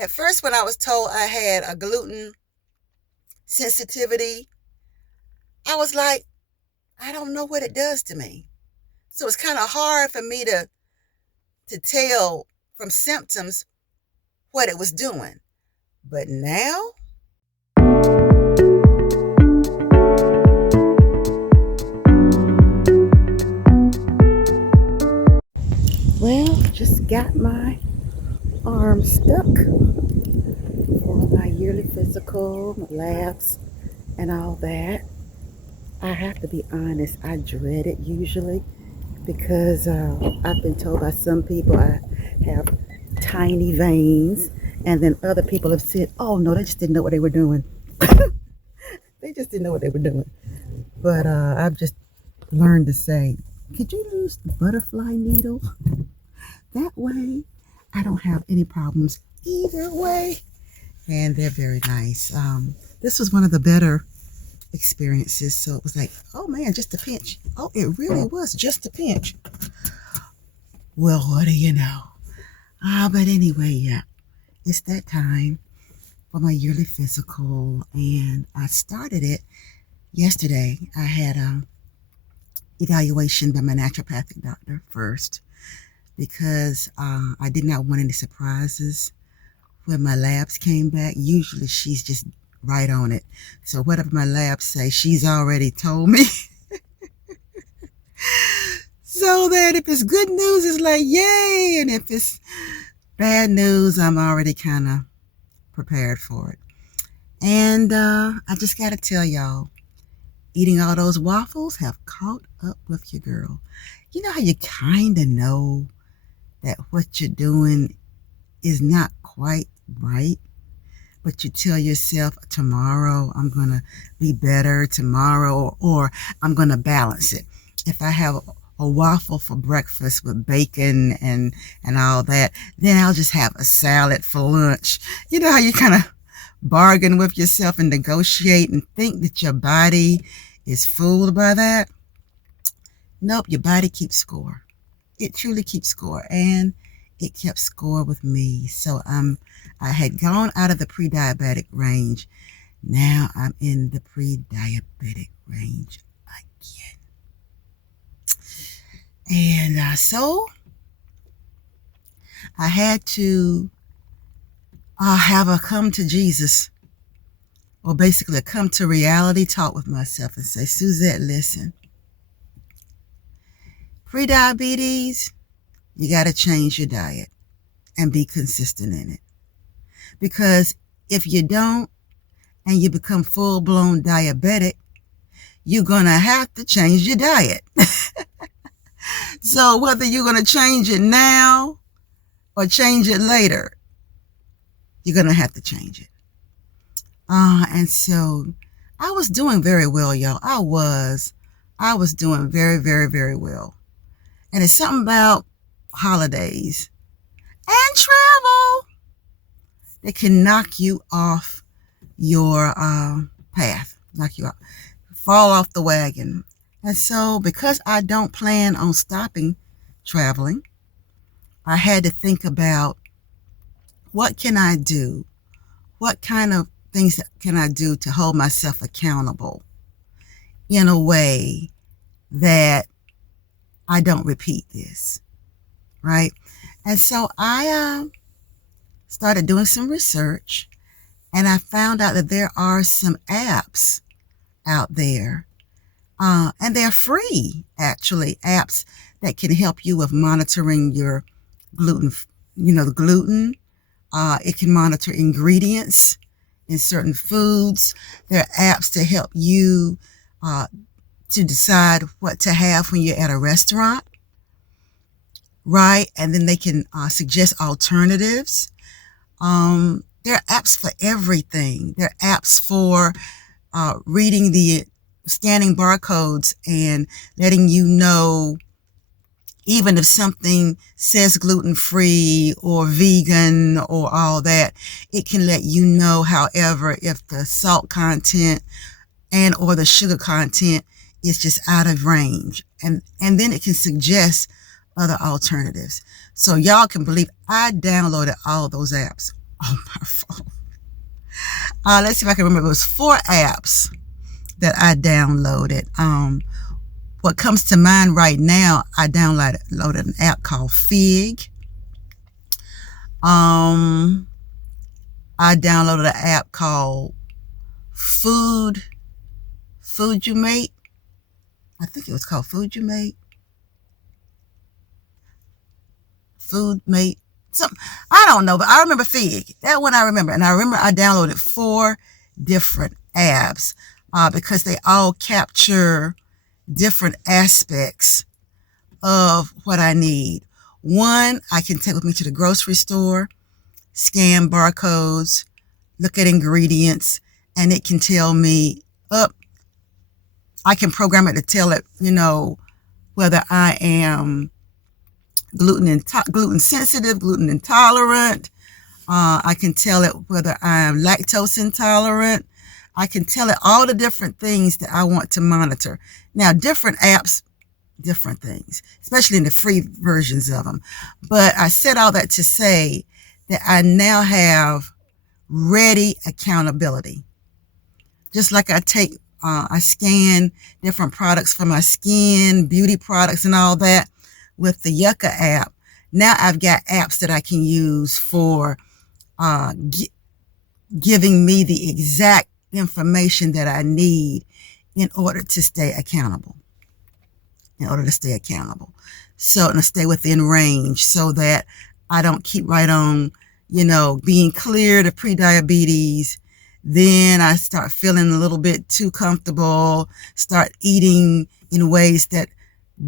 At first, when I was told I had a gluten sensitivity, I was like, I don't know what it does to me. So it's kind of hard for me to tell from symptoms what it was doing. But now, well, just got my arm stuck for my yearly physical, my labs, and all that. I have to be honest, I dread it usually because I've been told by some people I have tiny veins, and then other people have said, oh no, they just didn't know what they were doing. They just didn't know what they were doing. But I've just learned to say, could you use the butterfly needle? That way, I don't have any problems either way. And they're very nice. This was one of the better experiences. So it was like, oh man, just a pinch. Oh, it really was just a pinch. Well, what do you know? But anyway, yeah, it's that time for my yearly physical, and I started it yesterday. I had a evaluation by my naturopathic doctor first because I did not want any surprises when my labs came back. Usually she's just right on it. So whatever my labs say, she's already told me. So that if it's good news, it's like, yay. And if it's bad news, I'm already kind of prepared for it. And I just got to tell y'all, eating all those waffles have caught up with your girl. You know how you kind of know that what you're doing is not quite right, but you tell yourself, tomorrow I'm going to be better tomorrow, or I'm going to balance it. If I have a waffle for breakfast with bacon and all that, then I'll just have a salad for lunch. You know how you kind of bargain with yourself and negotiate and think that your body is fooled by that? Nope, your body keeps score. It truly keeps score, and it kept score with me. So I had gone out of the pre-diabetic range. Now I'm in the pre-diabetic range again. And so I had to have a come to Jesus, or basically a come to reality talk with myself and say, Suzette, listen, pre-diabetes, you got to change your diet and be consistent in it. Because if you don't and you become full-blown diabetic, you're going to have to change your diet. So whether you're going to change it now or change it later, you're going to have to change it. And so I was doing very well, y'all. I was doing very, very, very well. And it's something about holidays and travel that can knock you off your path, knock you off, fall off the wagon. And so because I don't plan on stopping traveling, I had to think about, what can I do? What kind of things can I do to hold myself accountable in a way that I don't repeat this, right? And so I started doing some research, and I found out that there are some apps out there, and they're free, actually, apps that can help you with monitoring your gluten, the gluten. It can monitor ingredients in certain foods. There are apps to help you to decide what to have when you're at a restaurant, right? And then they can suggest alternatives. There are apps for everything. There are apps for reading scanning barcodes and letting you know, even if something says gluten-free or vegan or all that, it can let you know, however, if the salt content and or the sugar content is just out of range. And then it can suggest other alternatives. So y'all can believe I downloaded all those apps. on my phone. Let's see if I can remember. It was 4 apps that I downloaded. What comes to mind right now, I downloaded an app called Fig. I downloaded an app called Foodie. I think it was called Foodie. Foodmate. Some, I don't know, but I remember Fig. That one I remember. And I remember I downloaded 4 different apps because they all capture different aspects of what I need. One, I can take with me to the grocery store, scan barcodes, look at ingredients, and it can tell me I can program it to tell it, whether I am gluten sensitive, gluten intolerant. I can tell it whether I am lactose intolerant. I can tell it all the different things that I want to monitor. Now, different apps, different things, especially in the free versions of them. But I said all that to say that I now have ready accountability. Just like I scan different products for my skin, beauty products and all that with the Yucca app. Now I've got apps that I can use for giving me the exact information that I need in order to stay accountable. So, and to stay within range so that I don't keep right on, being cleared of prediabetes. Then I start feeling a little bit too comfortable, start eating in ways that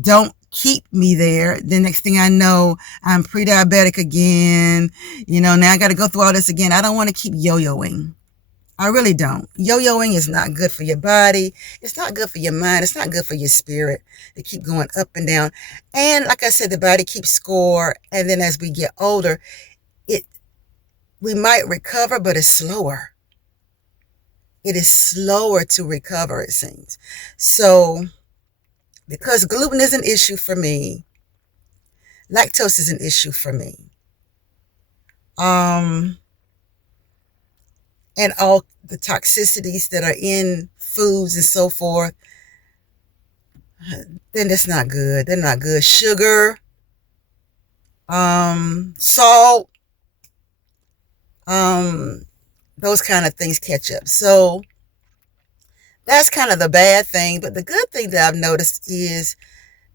don't keep me there. The next thing I know, I'm pre-diabetic again. Now I got to go through all this again. I don't want to keep yo-yoing. I really don't. Yo-yoing is not good for your body. It's not good for your mind. It's not good for your spirit to keep going up and down. And like I said, the body keeps score. And then as we get older, we might recover, but it's slower. It is slower to recover, it seems. So, because gluten is an issue for me, lactose is an issue for me, and all the toxicities that are in foods and so forth, then that's not good. They're not good. Sugar, salt, those kind of things catch up. So that's kind of the bad thing. But the good thing that I've noticed is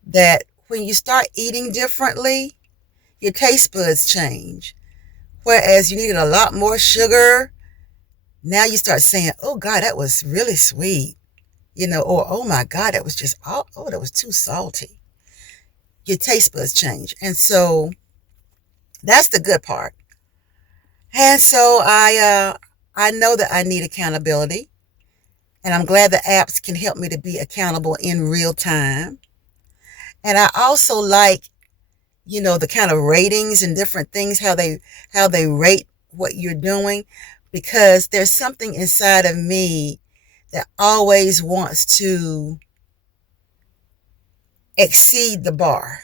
that when you start eating differently, your taste buds change. Whereas you needed a lot more sugar, now you start saying, oh God, that was really sweet. Or oh my God, that was just, that was too salty. Your taste buds change. And so that's the good part. And so I know that I need accountability. And I'm glad the apps can help me to be accountable in real time. And I also like, the kind of ratings and different things, how they rate what you're doing, because there's something inside of me that always wants to exceed the bar.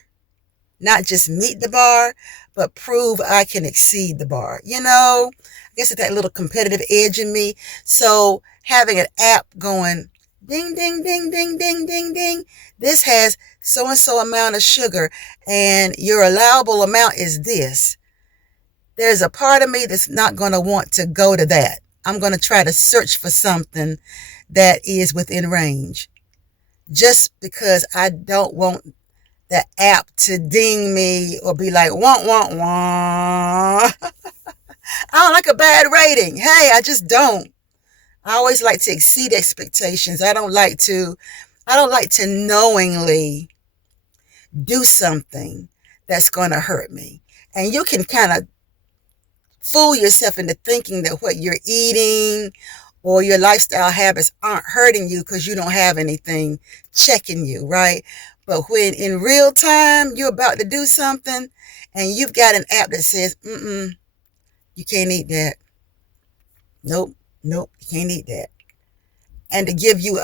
Not just meet the bar, but prove I can exceed the bar. I guess it's that little competitive edge in me. So having an app going, ding, ding, ding, ding, ding, ding, ding. This has so-and-so amount of sugar, and your allowable amount is this. There's a part of me that's not going to want to go to that. I'm going to try to search for something that is within range, just because I don't want the app to ding me or be like, wah, wah, wah. I don't like a bad rating. Hey, I just don't. I always like to exceed expectations. I don't like to knowingly do something that's going to hurt me. And you can kind of fool yourself into thinking that what you're eating or your lifestyle habits aren't hurting you because you don't have anything checking you, right? But when in real time you're about to do something and you've got an app that says, you can't eat that. Nope, you can't eat that. And to give you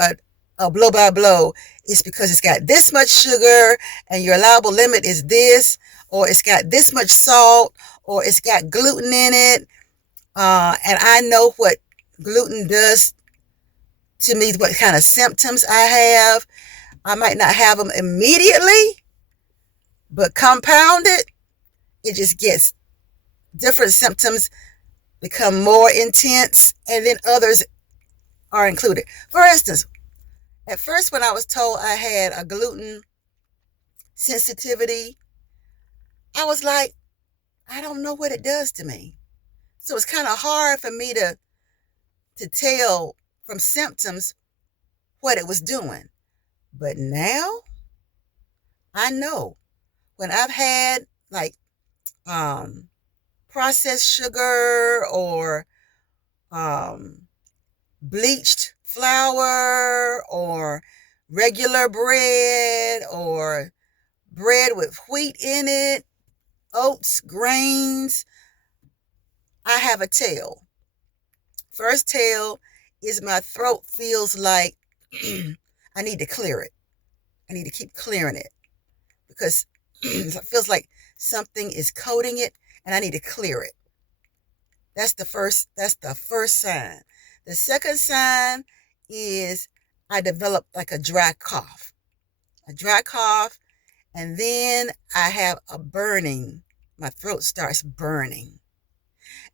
a blow by blow, it's because it's got this much sugar and your allowable limit is this, or it's got this much salt, or it's got gluten in it, And I know what gluten does to me, what kind of symptoms I have. I might not have them immediately, but compounded, it just gets different symptoms become more intense, and then others are included. For instance, at first, when I was told I had a gluten sensitivity, I was like, I don't know what it does to me. So it's kind of hard for me to tell from symptoms what it was doing. But now I know when I've had like um, processed sugar or um, bleached flour or regular bread or bread with wheat in it, oats, grains, I have a tell. First tell is my throat feels like I need to clear it. I need to keep clearing it because it feels like something is coating it and I need to clear it. That's the first sign. The second sign is I develop like a dry cough. A dry cough, and then I have a burning. My throat starts burning.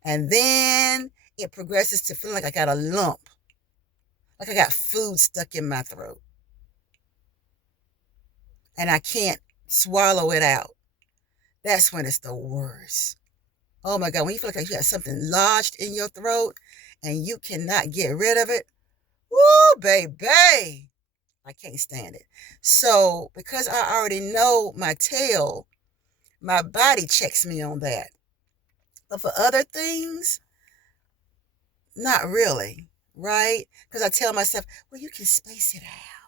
And then it progresses to feeling like I got a lump, like I got food stuck in my throat. And I can't swallow it out. That's when it's the worst. Oh my God, when you feel like you got something lodged in your throat and you cannot get rid of it, woo, baby, I can't stand it. So, because I already know my tail, my body checks me on that. But for other things, not really, right? Because I tell myself, well, you can space it out.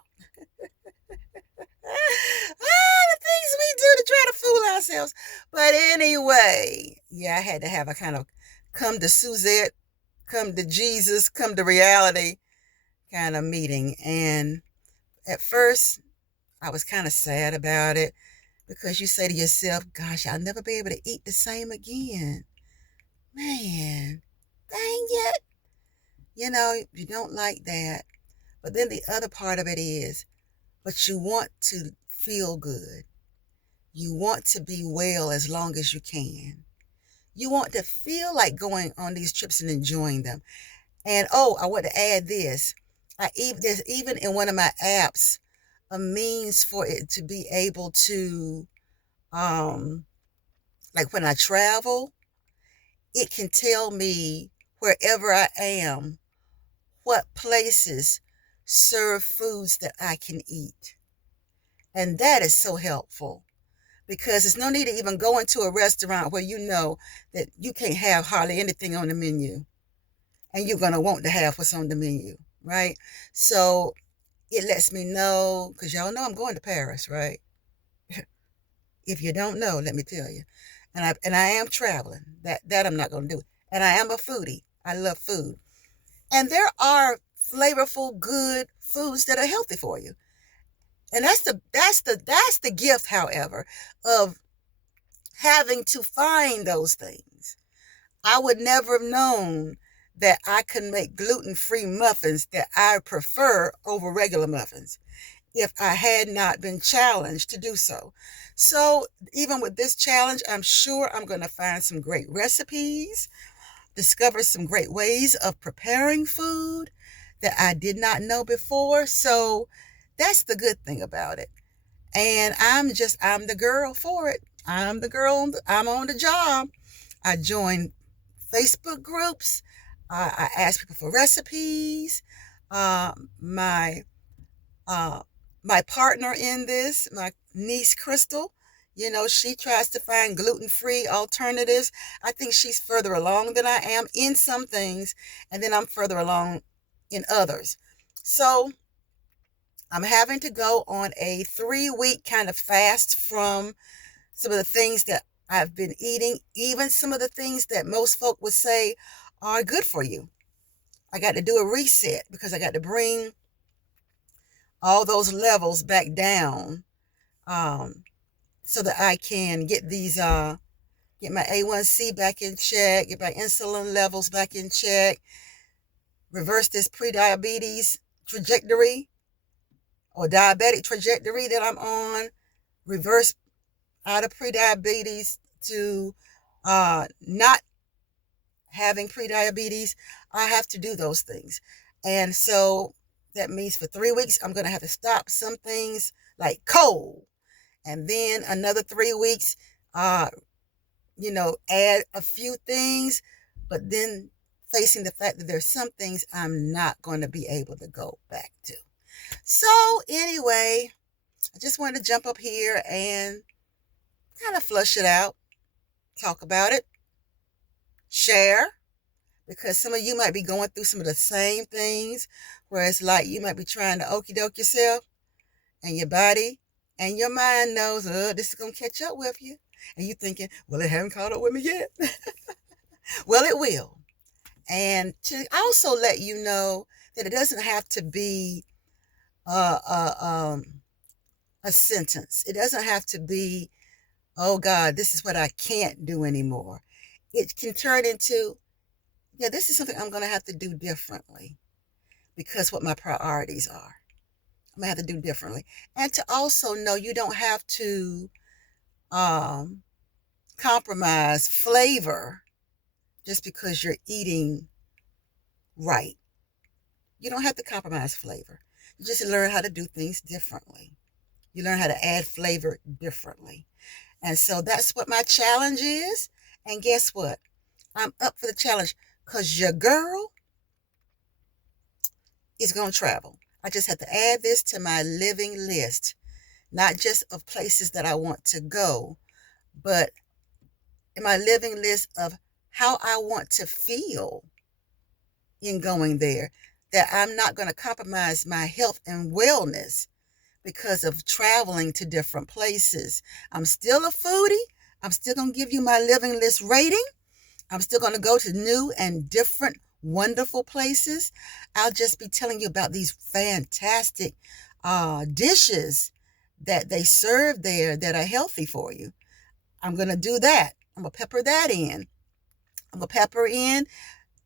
The things we do to try to fool ourselves. But anyway, yeah, I had to have a kind of come to Suzette, come to Jesus, come to reality kind of meeting. And at first, I was kind of sad about it because you say to yourself, gosh, I'll never be able to eat the same again. Man, dang it. You don't like that. But then the other part of it is, but you want to feel good. You want to be well as long as you can. You want to feel like going on these trips and enjoying them. And oh, I want to add this. There's even in one of my apps a means for it to be able to, like when I travel, it can tell me wherever I am what places serve foods that I can eat. And that is so helpful because there's no need to even go into a restaurant where you know that you can't have hardly anything on the menu and you're going to want to have what's on the menu, right? So it lets me know, because y'all know I'm going to Paris, right? If you don't know, let me tell you. And I am traveling. That I'm not going to do. And I am a foodie. I love food. And there are flavorful, good foods that are healthy for you. And that's the gift, however, of having to find those things. I would never have known that I could make gluten-free muffins that I prefer over regular muffins if I had not been challenged to do so. So even with this challenge, I'm sure I'm going to find some great recipes, discover some great ways of preparing food that I did not know before. So that's the good thing about it. And I'm the girl for it. I'm the girl, I'm on the job. I join Facebook groups. I ask people for recipes. Uh, my uh, my partner in this, my niece Crystal, she tries to find gluten-free alternatives. I think she's further along than I am in some things, and then I'm further along in others. So I'm having to go on a 3-week kind of fast from some of the things that I've been eating, even some of the things that most folk would say are good for you. I got to do a reset because I got to bring all those levels back down, so that I can get these get my A1C back in check, get my insulin levels back in check, reverse this pre-diabetes trajectory or diabetic trajectory that I'm on, reverse out of pre-diabetes to not having pre-diabetes. I have to do those things. And so that means for 3 weeks, I'm going to have to stop some things like coal. And then another 3 weeks, add a few things, but then facing the fact that there's some things I'm not going to be able to go back to. So anyway, I just wanted to jump up here and kind of flush it out, talk about it, share, because some of you might be going through some of the same things where it's like you might be trying to okie doke yourself and your body and your mind knows, this is going to catch up with you. And you thinking, well, it hasn't caught up with me yet. Well, it will. And to also let you know that it doesn't have to be a sentence. It doesn't have to be, oh God, this is what I can't do anymore. It can turn into, yeah, this is something I'm going to have to do differently because what my priorities are. I'm going to have to do differently. And to also know you don't have to compromise flavor just because you're eating right. You don't have to compromise flavor. You just learn how to do things differently. You learn how to add flavor differently. And so that's what my challenge is. And guess what? I'm up for the challenge because your girl is going to travel. I just have to add this to my living list, not just of places that I want to go, but in my living list of how I want to feel in going there, that I'm not going to compromise my health and wellness because of traveling to different places. I'm still a foodie. I'm still going to give you my living list rating. I'm still going to go to new and different wonderful places. I'll just be telling you about these fantastic dishes that they serve there that are healthy for you. I'm going to do that. I'm going to pepper that in. I'm going to pepper in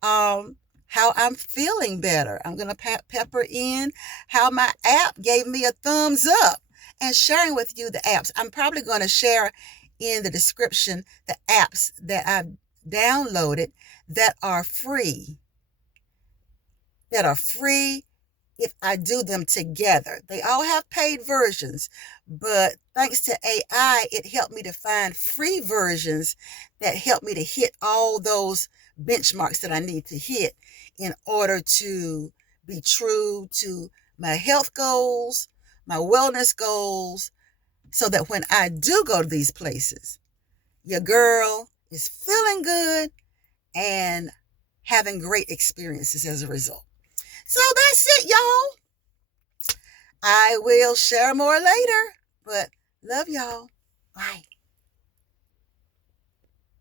how I'm feeling better. I'm going to pepper in how my app gave me a thumbs up and sharing with you the apps. I'm probably going to share in the description the apps that I've downloaded that are free. That are free if I do them together. They all have paid versions, but thanks to AI, it helped me to find free versions that help me to hit all those benchmarks that I need to hit in order to be true to my health goals, my wellness goals, so that when I do go to these places, your girl is feeling good and having great experiences as a result. So that's it, y'all. I will share more later, but love y'all. Bye.